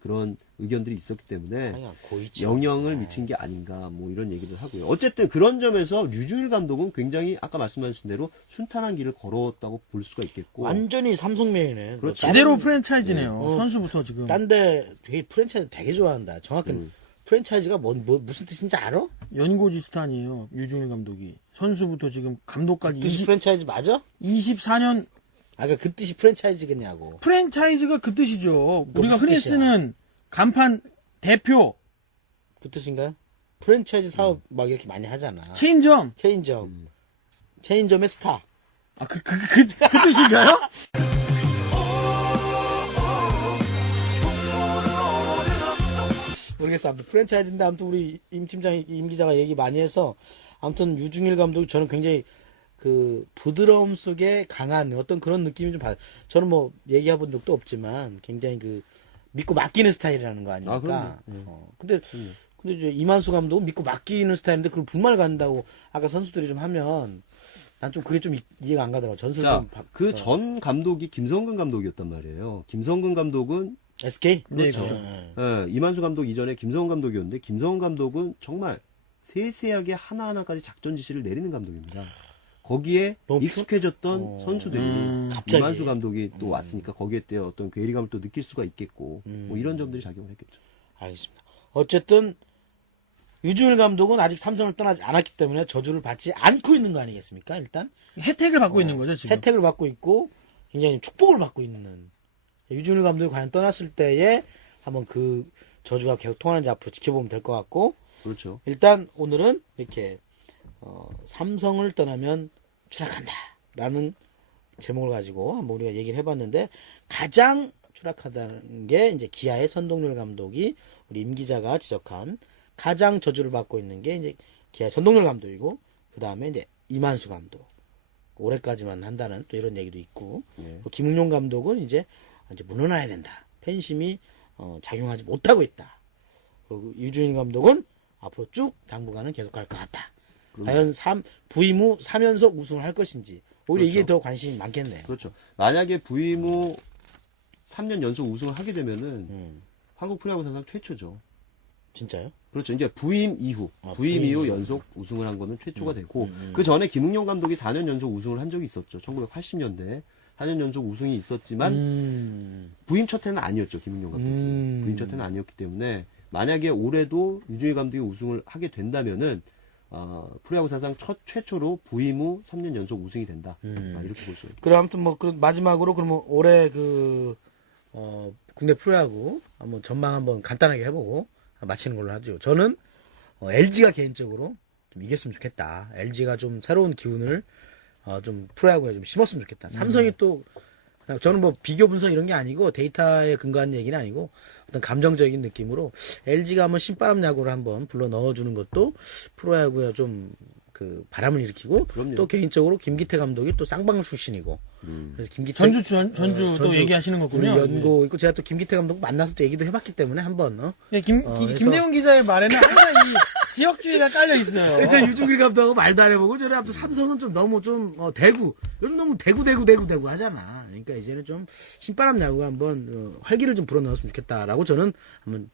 그런 의견들이 있었기 때문에 아니야, 고이치. 영향을 미친 게 아닌가 뭐 이런 얘기를 하고요. 어쨌든 그런 점에서 류중일 감독은 굉장히 아까 말씀하신 대로 순탄한 길을 걸었다고 볼 수가 있겠고 완전히 삼성맨이네. 그렇죠. 제대로 프랜차이즈네요. 어. 선수부터 지금. 딴데 되게 프랜차이즈 되게 좋아한다. 정확히 프랜차이즈가 뭐 무슨 뜻인지 알아? 연고지 스탄이에요. 유중일 감독이. 선수부터 지금 감독까지 뜻이 프랜차이즈 맞아? 24년 아까 그 뜻이 프랜차이즈겠냐고. 프랜차이즈가 그 뜻이죠. 우리가 무슨 흔히 뜻이야? 쓰는 간판 대표, 그 뜻인가요? 프랜차이즈 사업 막 이렇게 많이 하잖아. 체인점. 체인점. 체인점의 스타. 아, 그 뜻인가요? 모르겠어. 아무튼 프랜차이즈인데 아무튼 우리 임 팀장이, 임 기자가 얘기 많이 해서 아무튼 유중일 감독이 저는 굉장히 그 부드러움 속에 강한 어떤 그런 느낌이 좀 받아요. 저는 뭐 얘기해 본 적도 없지만 굉장히 그 믿고 맡기는 스타일이라는 거 아닙니까? 근데 이제 이만수 감독은 믿고 맡기는 스타일인데 그걸 불만을 갖는다고 아까 선수들이 좀 하면 난 좀 그게 좀 이해가 안 가더라고. 전술 좀 그 전 감독이 김성근 감독이었단 말이에요. 김성근 감독은 SK? 네, 그렇죠. 그렇죠. 이만수 감독 이전에 김성근 감독이었는데 김성근 감독은 정말 세세하게 하나하나까지 작전 지시를 내리는 감독입니다. 거기에 너무 익숙해졌던 선수들이 갑자기. 이만수 감독이 또 왔으니까 거기에 대해 어떤 괴리감을 또 느낄 수가 있겠고 뭐 이런 점들이 작용을 했겠죠. 알겠습니다. 어쨌든 유중일 감독은 아직 삼성을 떠나지 않았기 때문에 저주를 받지 않고 있는 거 아니겠습니까? 일단 혜택을 받고 있는 거죠, 지금. 혜택을 받고 있고 굉장히 축복을 받고 있는 유중일 감독이 과연 떠났을 때에 한번 그 저주가 계속 통하는지 앞으로 지켜보면 될 것 같고 그렇죠. 일단 오늘은 이렇게 삼성을 떠나면 추락한다라는 제목을 가지고 한번 우리가 얘기를 해봤는데 가장 추락하다는 게 이제 기아의 선동열 감독이 우리 임 기자가 지적한 가장 저주를 받고 있는 게 이제 기아의 선동열 감독이고 그 다음에 이제 이만수 감독 올해까지만 한다는 또 이런 얘기도 있고 또 김웅용 감독은 이제 물러나야 된다. 팬심이 작용하지 못하고 있다. 그리고 유중일 감독은 앞으로 쭉 당분간은 계속 갈 것 같다. 과연 부임 후 3연속 우승을 할 것인지 오히려 이게 더 관심이 많겠네요. 그렇죠. 만약에 부임 후 3년 연속 우승을 하게 되면은 한국 프로야구 사상 최초죠. 진짜요? 그렇죠. 이제 부임 이후, 부임 부임 이후 이후. 연속 우승을 한 거는 최초가 되고, 그 전에 김웅용 감독이 4년 연속 우승을 한 적이 있었죠. 1980년대. 4년 연속 우승이 있었지만, 부임 첫 해는 아니었죠. 김웅용 감독이. 부임 첫 해는 아니었기 때문에, 만약에 올해도 유중일 감독이 우승을 하게 된다면은, 프로야구 사상 최초로 부임 후 3년 연속 우승이 된다. 이렇게 볼 수 있죠. 그럼 아무튼 뭐 마지막으로 그러면 올해 국내 프로야구 한번 전망 한번 간단하게 해보고 마치는 걸로 하죠. 저는 LG가 개인적으로 좀 이겼으면 좋겠다. LG가 좀 새로운 기운을 좀 프로야구에 좀 심었으면 좋겠다. 삼성이 또 저는 뭐 비교 분석 이런 게 아니고 데이터에 근거한 얘기는 아니고 어떤 감정적인 느낌으로 LG가 한번 신바람 야구를 한번 불러 넣어주는 것도 프로야구에 좀 그 바람을 일으키고 그럼요. 또 개인적으로 김기태 감독이 또 쌍방 출신이고 그래서 김기태 전주 또 얘기하시는 우리 거군요. 연고 있고 제가 또 김기태 감독 만나서 또 얘기도 해봤기 때문에 한번 네, 그래서- 김대웅 기자의 말에는 항상 이 지역주의가 깔려 있어요. 저 유중일 감독하고 말도 안 해보고 저는 아무튼 삼성은 좀 너무 좀 대구 요즘 너무 대구 하잖아. 그러니까 이제는 좀 신바람 야구가 한번 활기를 좀 불어넣었으면 좋겠다라고 저는 한번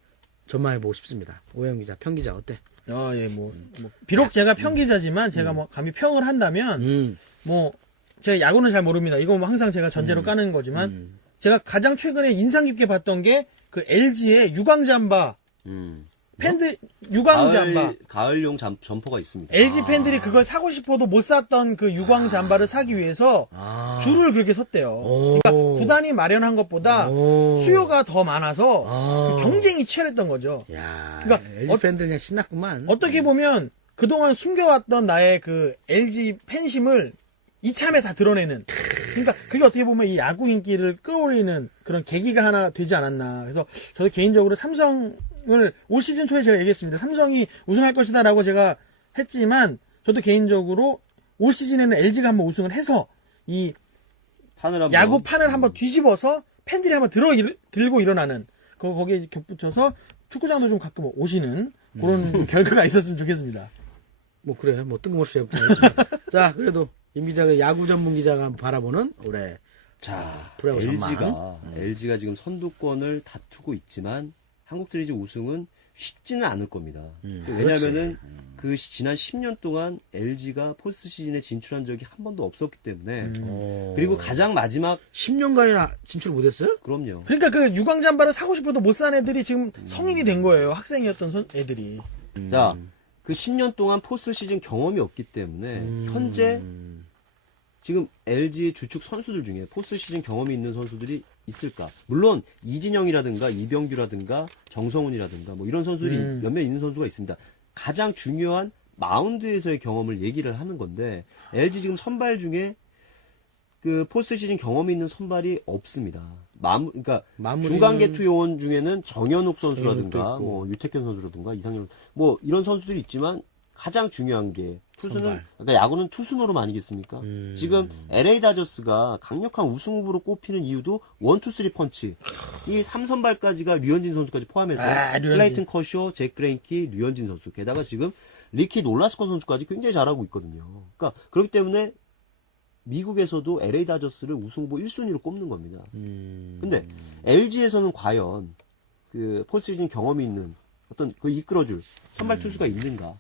전망해보고 싶습니다. 오영 기자, 평 기자 어때? 비록 제가 평 기자지만 제가 뭐 감히 평을 한다면 뭐 제가 야구는 잘 모릅니다. 이거 뭐 항상 제가 전제로 까는 거지만 제가 가장 최근에 인상 깊게 봤던 게 그 LG의 유광잠바 팬들 유광잠바 가을용 점퍼가 있습니다. LG 팬들이 그걸 사고 싶어도 못 샀던 그 유광 잠바를 사기 위해서 줄을 그렇게 섰대요. 그러니까 구단이 마련한 것보다 수요가 더 많아서 그 경쟁이 치열했던 거죠. 야, 그러니까 LG 팬들 그냥 신났구만. 어떻게 보면 그동안 숨겨왔던 나의 그 LG 팬심을 이참에 다 드러내는. 그러니까 그게 어떻게 보면 이 야구 인기를 끌어올리는 그런 계기가 하나 되지 않았나. 그래서 저도 개인적으로 삼성을 올 시즌 초에 제가 얘기했습니다. 삼성이 우승할 것이다라고 제가 했지만 저도 개인적으로 올 시즌에는 LG가 한번 우승을 해서 이 판을 한번 야구 판을 한번 뒤집어서 팬들이 한번 들고 일어나는 거기에 겹붙여서 축구장도 좀 가끔 오시는 그런 결과가 있었으면 좋겠습니다. 뭐 그래, 뭐 뜬금없이 했지만. 자, 그래도 임 기자가 야구 전문 기자가 한번 바라보는 올해 자, 프로야구 전망. LG가 지금 선두권을 다투고 있지만 한국 시리즈 우승은 쉽지는 않을 겁니다. 왜냐면은 그 지난 10년 동안 LG가 포스트 시즌에 진출한 적이 한 번도 없었기 때문에 그리고 가장 마지막 10년간이나 진출 못했어요? 그럼요. 그러니까 그 유광 잠바를 사고 싶어도 못 산 애들이 지금 성인이 된 거예요. 학생이었던 애들이. 자, 그 10년 동안 포스트 시즌 경험이 없기 때문에 현재 지금 LG의 주축 선수들 중에 포스트 시즌 경험이 있는 선수들이 있을까? 물론 이진영이라든가 이병규라든가 정성훈이라든가 뭐 이런 선수들이 몇몇 있는 선수가 있습니다. 가장 중요한 마운드에서의 경험을 얘기를 하는 건데 LG 지금 선발 중에 그 포스트 시즌 경험이 있는 선발이 없습니다. 그러니까 중간계 투요원 중에는 정현욱 선수라든가 정현욱도 있고. 뭐 유태현 선수라든가 이상현 뭐 이런 선수들이 있지만 가장 중요한 게 투수는 선발. 그러니까 야구는 투수노름 아니겠습니까? 지금 LA 다저스가 강력한 우승 후보로 꼽히는 이유도 1, 2, 3 펀치. 이 3선발까지가 류현진 선수까지 포함해서 류현진. 클레이튼 커쇼, 잭 그레인키, 류현진 선수. 게다가 지금 리키 놀라스코 선수까지 굉장히 잘하고 있거든요. 그러니까 그렇기 때문에 미국에서도 LA 다저스를 우승 후보 1순위로 꼽는 겁니다. 근데 LG에서는 과연 그 포스트 시즌 경험이 있는 어떤 그 이끌어줄 선발 투수가 있는가?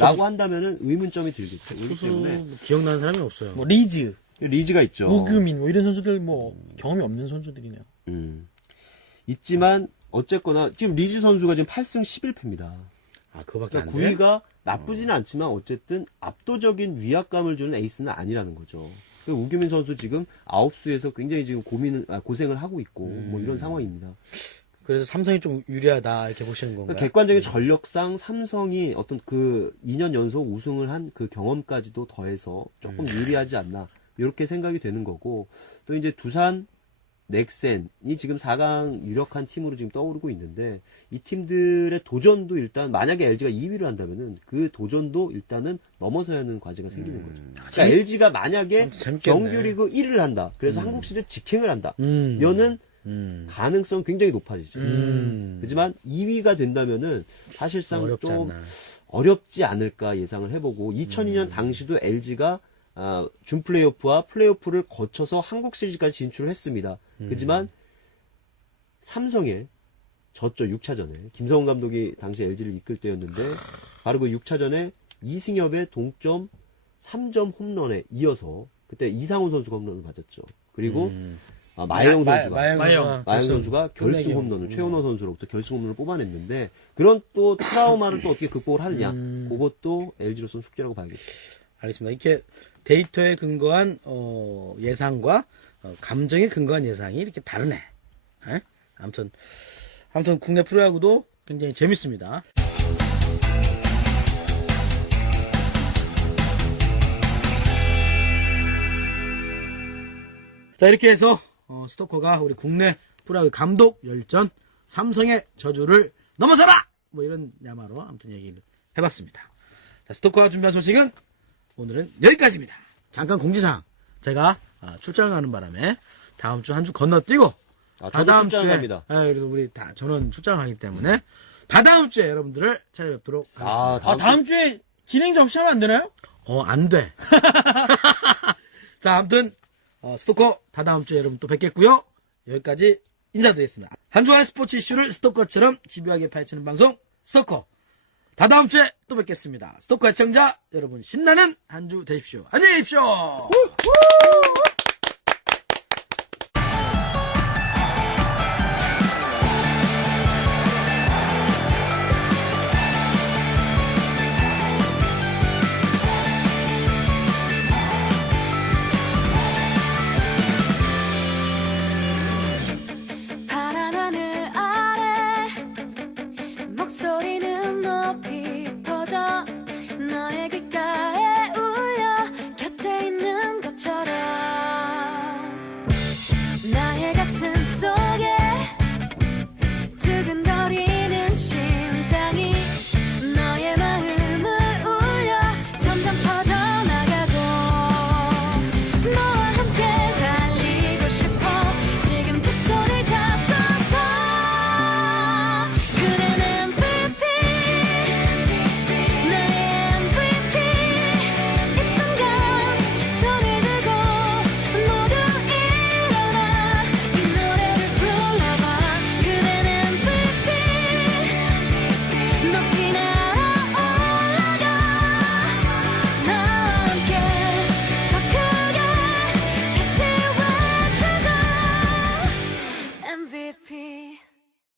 라고 한다면은 의문점이 들겠죠. 그렇기 투수 때문에 기억나는 사람이 없어요. 뭐 리즈, 리즈가 있죠. 우규민 뭐 이런 선수들 뭐 경험이 없는 선수들이네요. 있지만 어쨌거나 지금 리즈 선수가 지금 8승 11패입니다. 아, 그거밖에 안 그러니까 돼? 9위가 나쁘지는 않지만 어쨌든 압도적인 위압감을 주는 에이스는 아니라는 거죠. 그리고 우규민 선수 지금 아홉수에서 굉장히 지금 고생을 하고 있고 뭐 이런 상황입니다. 그래서 삼성이 좀 유리하다 이렇게 보시는 건가요? 그러니까 객관적인 전력상 삼성이 어떤 그 2년 연속 우승을 한 그 경험까지도 더해서 조금 유리하지 않나 이렇게 생각이 되는 거고 또 이제 두산 넥센이 지금 4강 유력한 팀으로 지금 떠오르고 있는데 이 팀들의 도전도 일단 만약에 LG가 2위를 한다면은 그 도전도 일단은 넘어서야 하는 과제가 생기는 거죠. 그러니까 LG가 만약에 재밌겠네. 정규리그 1위를 한다. 그래서 한국 시리즈 직행을 한다. 면은 가능성 굉장히 높아지죠. 하지만 2위가 된다면은 사실상 어렵지 좀 않나. 어렵지 않을까 예상을 해보고 2002년 당시도 LG가 준 플레이오프와 플레이오프를 거쳐서 한국 시리즈까지 진출을 했습니다. 하지만 삼성에 졌죠. 6차전에. 김성훈 감독이 당시 LG를 이끌 때였는데 바로 그 6차전에 이승엽의 동점 3점 홈런에 이어서 그때 이상훈 선수가 홈런을 맞았죠. 그리고 마영 선수가 결승 홈런을 최원호 선수로부터 결승 홈런을 뽑아냈는데 그런 또 트라우마를 또 어떻게 극복을 하느냐 그것도 LG로서는 숙제라고 봐야겠죠. 알겠습니다. 이렇게 데이터에 근거한 예상과 감정에 근거한 예상이 이렇게 다르네. 에? 아무튼 국내 프로야구도 굉장히 재밌습니다. 자, 이렇게 해서 스토커가 우리 국내 프로야구 감독 열전 삼성의 저주를 넘어서라! 뭐 이런 야마로 아무튼 얘기를 해봤습니다. 자, 스토커가 준비한 소식은 오늘은 여기까지입니다. 잠깐 공지사항. 제가 출장을 가는 바람에 다음 주 한 주 건너뛰고 저도 출장 갑니다. 그래서 저는 출장을 가기 때문에 다다음 주에 여러분들을 찾아뵙도록 하겠습니다. 다음 주에 진행자 없이 하면 안 되나요? 안 돼. 자, 아무튼 스토커 다다음 주에 여러분 또 뵙겠고요. 여기까지 인사드리겠습니다. 한 주간의 스포츠 이슈를 스토커처럼 집요하게 파헤치는 방송 스토커. 다다음 주에 또 뵙겠습니다. 스토커 애청자 여러분 신나는 한 주 되십시오. 안녕히 계십시오.